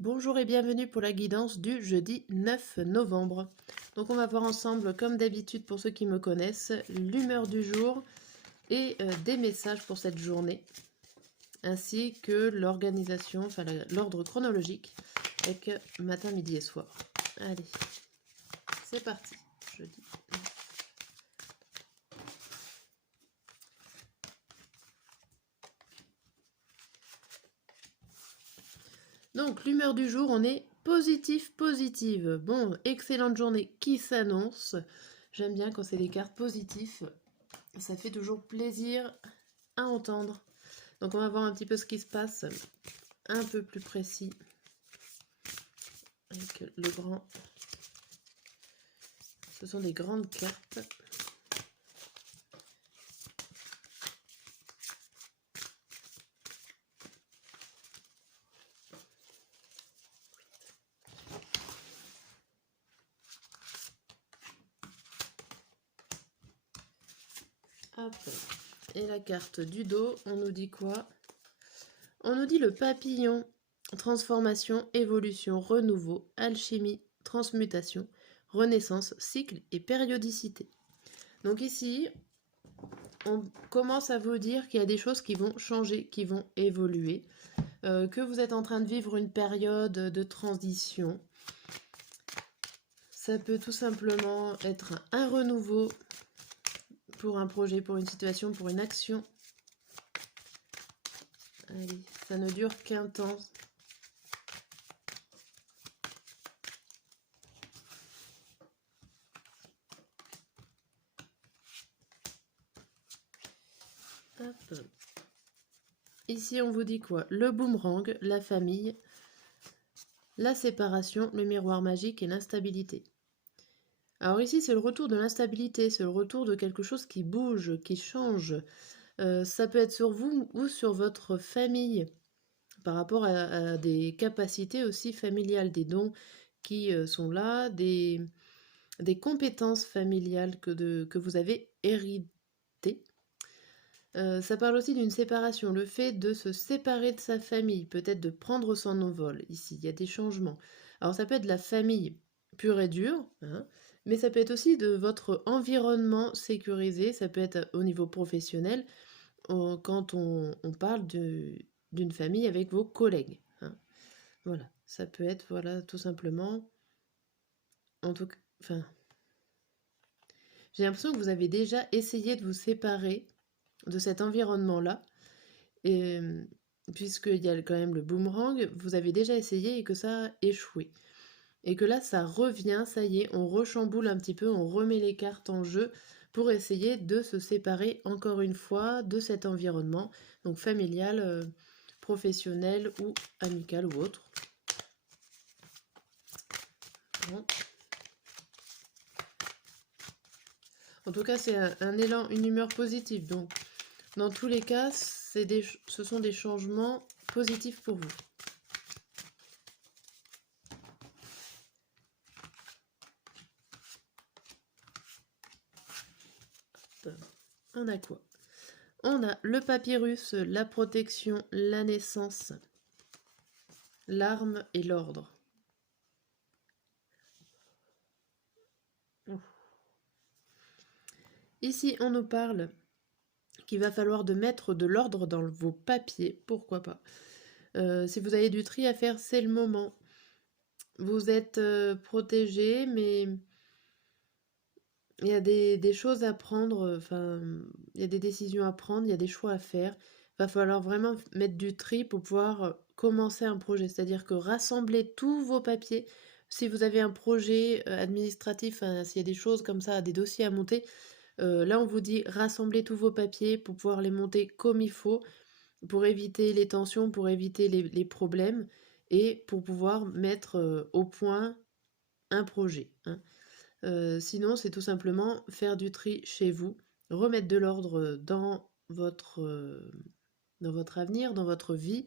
Bonjour et bienvenue pour la guidance du jeudi 9 novembre. Donc on va voir ensemble, comme d'habitude pour ceux qui me connaissent, l'humeur du jour et des messages pour cette journée, ainsi que l'organisation, enfin l'ordre chronologique avec matin, midi et soir. Allez, c'est parti. Jeudi. Donc l'humeur du jour, on est positif, positive. Bon, excellente journée qui s'annonce. J'aime bien quand c'est des cartes positives. Ça fait toujours plaisir à entendre. Donc on va voir un petit peu ce qui se passe un peu plus précis avec le grand. Ce sont des grandes cartes. Hop. Et la carte du dos, on nous dit quoi? On nous dit le papillon. Transformation, évolution, renouveau, alchimie, transmutation, renaissance, cycle et périodicité. Donc ici, on commence à vous dire qu'il y a des choses qui vont changer, qui vont évoluer, que vous êtes en train de vivre une période de transition. Ça peut tout simplement être un renouveau pour un projet, pour une situation, pour une action. Allez, ça ne dure qu'un temps. Hop. Ici, on vous dit quoi? Le boomerang, la famille, la séparation, le miroir magique et l'instabilité. Alors ici, c'est le retour de l'instabilité, c'est le retour de quelque chose qui bouge, qui change. Ça peut être sur vous ou sur votre famille, par rapport à des capacités aussi familiales, des dons qui sont là, des compétences familiales que vous avez héritées. Ça parle aussi d'une séparation, le fait de se séparer de sa famille, peut-être de prendre son envol. Ici, il y a des changements. Alors ça peut être de la famille pure et dure, hein, mais ça peut être aussi de votre environnement sécurisé, ça peut être au niveau professionnel, quand on parle d'une famille avec vos collègues, hein. Voilà, ça peut être, voilà, tout simplement, en tout cas, enfin, j'ai l'impression que vous avez déjà essayé de vous séparer de cet environnement-là, et puisqu'il y a quand même le boomerang, vous avez déjà essayé et que ça a échoué. Et que là, ça revient, ça y est, on rechamboule un petit peu, on remet les cartes en jeu pour essayer de se séparer encore une fois de cet environnement, donc familial, professionnel ou amical ou autre. Bon. En tout cas, c'est un élan, une humeur positive. Donc, dans tous les cas, ce sont des changements positifs pour vous. On a quoi? On a le papyrus, la protection, la naissance, l'arme et l'ordre. Ici, on nous parle qu'il va falloir de mettre de l'ordre dans vos papiers, pourquoi pas. Si vous avez du tri à faire, c'est le moment. Vous êtes protégé, mais il y a des choses à prendre, enfin, il y a des décisions à prendre, il y a des choix à faire. Il va falloir vraiment mettre du tri pour pouvoir commencer un projet, c'est-à-dire que rassembler tous vos papiers. Si vous avez un projet administratif, s'il y a des choses comme ça, des dossiers à monter, là on vous dit rassembler tous vos papiers pour pouvoir les monter comme il faut, pour éviter les tensions, pour éviter les problèmes et pour pouvoir mettre au point un projet, hein. Sinon, c'est tout simplement faire du tri chez vous, remettre de l'ordre dans votre avenir, dans votre vie.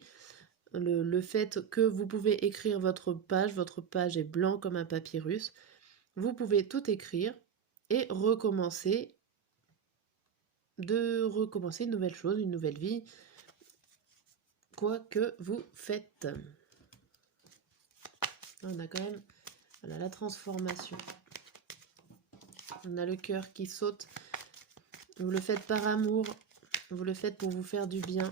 Le fait que vous pouvez écrire votre page est blanc comme un papyrus. Vous pouvez tout écrire et recommencer une nouvelle chose, une nouvelle vie, quoi que vous faites. On a quand même voilà, la transformation. On a le cœur qui saute. Vous le faites par amour. Vous le faites pour vous faire du bien.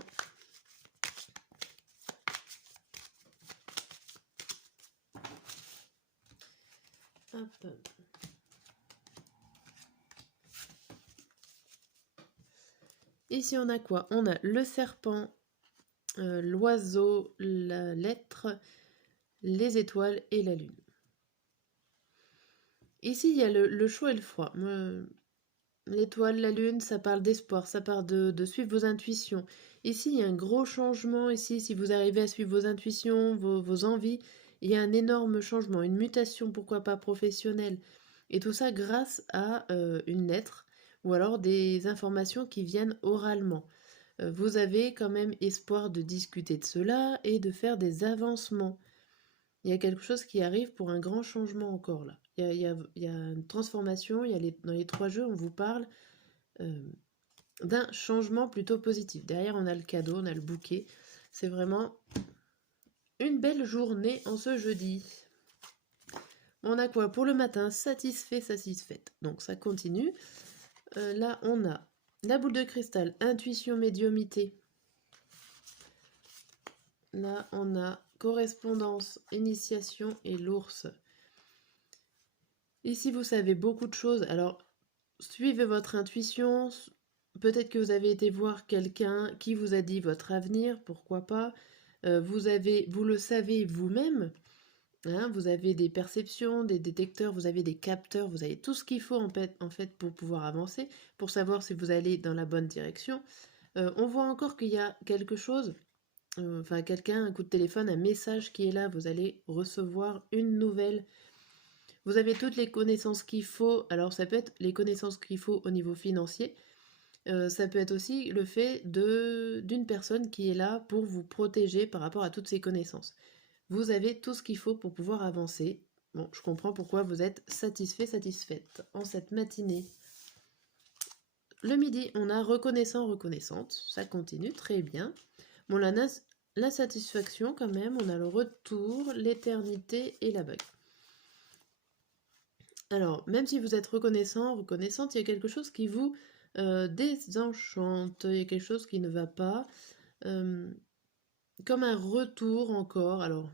Hop. Ici, on a quoi? On a le serpent, l'oiseau, la lettre, les étoiles et la lune. Ici, il y a le chaud et le froid. L'étoile, la lune, ça parle d'espoir, ça parle de suivre vos intuitions. Ici, il y a un gros changement. Ici, si vous arrivez à suivre vos intuitions, vos envies, il y a un énorme changement, une mutation, pourquoi pas professionnelle. Et tout ça grâce à une lettre ou alors des informations qui viennent oralement. Vous avez quand même espoir de discuter de cela et de faire des avancements. Il y a quelque chose qui arrive pour un grand changement encore là. Il y a une transformation, dans les 3 jeux, on vous parle d'un changement plutôt positif. Derrière, on a le cadeau, on a le bouquet. C'est vraiment une belle journée en ce jeudi. On a quoi pour le matin? Satisfait, satisfaite. Donc ça continue. Là, on a la boule de cristal, intuition, médiumité. Là, on a correspondance, initiation et l'ours. Ici, vous savez beaucoup de choses. Alors, suivez votre intuition. Peut-être que vous avez été voir quelqu'un qui vous a dit votre avenir, pourquoi pas. Vous le savez vous-même. Hein, vous avez des perceptions, des détecteurs, vous avez des capteurs, vous avez tout ce qu'il faut en fait pour pouvoir avancer, pour savoir si vous allez dans la bonne direction. On voit encore qu'il y a quelque chose, enfin quelqu'un, un coup de téléphone, un message qui est là, vous allez recevoir une nouvelle. Vous avez toutes les connaissances qu'il faut, alors ça peut être les connaissances qu'il faut au niveau financier, ça peut être aussi le fait d'une personne qui est là pour vous protéger par rapport à toutes ces connaissances. Vous avez tout ce qu'il faut pour pouvoir avancer. Bon, je comprends pourquoi vous êtes satisfait, satisfaite en cette matinée. Le midi, on a reconnaissant, reconnaissante. Ça continue, très bien. Bon, la satisfaction quand même, on a le retour, l'éternité et la bague. Alors, même si vous êtes reconnaissant, reconnaissante, il y a quelque chose qui vous désenchante, il y a quelque chose qui ne va pas. Comme un retour encore, alors,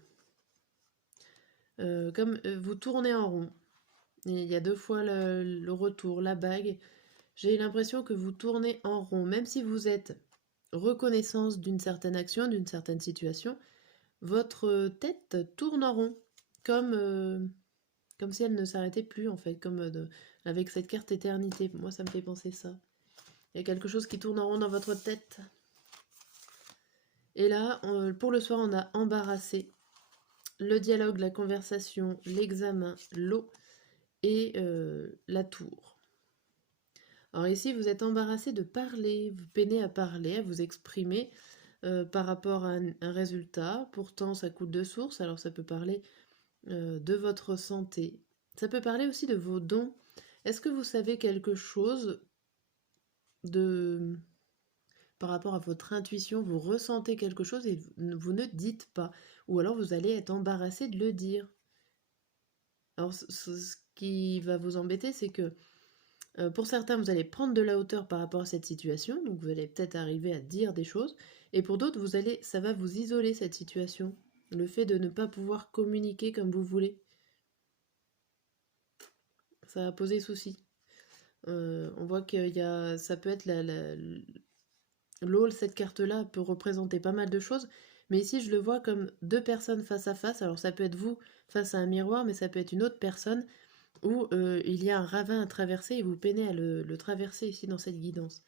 comme vous tournez en rond. Il y a 2 fois le retour, la bague. J'ai l'impression que vous tournez en rond, même si vous êtes reconnaissance d'une certaine action, d'une certaine situation, votre tête tourne en rond, comme si elle ne s'arrêtait plus en fait, avec cette carte éternité. Moi, ça me fait penser ça. Il y a quelque chose qui tourne en rond dans votre tête. Et là, pour le soir, on a embarrassé. Le dialogue, la conversation, l'examen, l'eau et la tour. Alors ici, vous êtes embarrassé de parler, vous peinez à parler, à vous exprimer par rapport à un résultat. Pourtant, ça coule de source, alors ça peut parler de votre santé. Ça peut parler aussi de vos dons. Est-ce que vous savez quelque chose par rapport à votre intuition, vous ressentez quelque chose et vous ne dites pas. Ou alors vous allez être embarrassé de le dire. Alors ce qui va vous embêter, c'est que pour certains, vous allez prendre de la hauteur par rapport à cette situation, donc vous allez peut-être arriver à dire des choses, et pour d'autres, ça va vous isoler cette situation. Le fait de ne pas pouvoir communiquer comme vous voulez. Ça va poser souci. On voit que ça peut être l'eau, cette carte-là peut représenter pas mal de choses, mais ici je le vois comme 2 personnes face à face. Alors ça peut être vous face à un miroir, mais ça peut être une autre personne où il y a un ravin à traverser et vous peinez à le traverser ici dans cette guidance.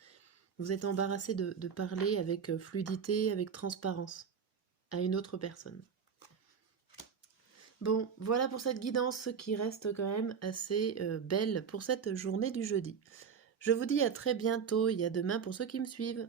Vous êtes embarrassé de parler avec fluidité, avec transparence à une autre personne. Bon, voilà pour cette guidance qui reste quand même assez belle pour cette journée du jeudi. Je vous dis à très bientôt et à demain pour ceux qui me suivent.